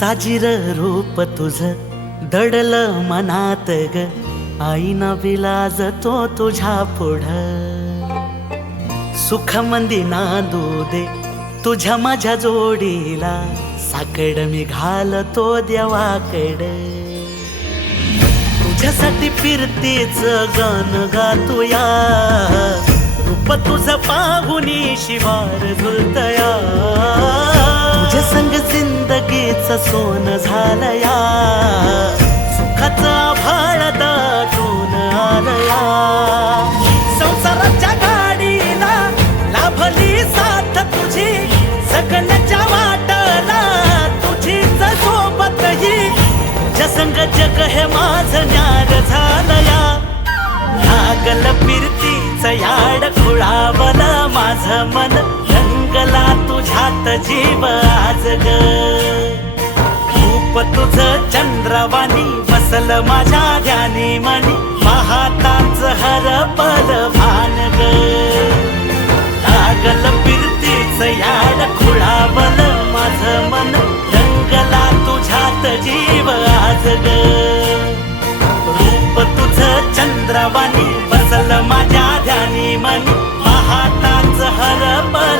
साजीर रूप तुझ दडल मनात ग, आईना विलाज तो तुझ्या पुढ. सुख मंदी नांदू दे तुझ्या माझ्या जोडीला, साकड मी घालतो देवाकड. तुझ्यासाठी फिरतेच गाण गातोया, रूप तुझं पाहुनी शिवार झुलतया. तुझ्या संग जिंदगीच सोन झालया, सुखाचा आभाळ दाटून आलया. संसाराच्या गाडीला लाभली साथ तुझी, जगण्याच्या वाटला तुझीच सोबत ही. तुझ्या संग जग हे माझं न्यार झालया, लागल फिरतीच याड खुळावल माझं मन. रंगला तुझ्यात जीव आज ग, रूप तुझं चंद्रवाणी बसल माझ्या ध्यानी मनी. पाहताच हरपल भान ग, लागल फिरतीच याड खुळावल माझं मन. रंगला तुझ्यात जीव आज ग, रूप तुझं चंद्रवाणी बसल माझ्या ध्यानी मनी. पाहताच हरपल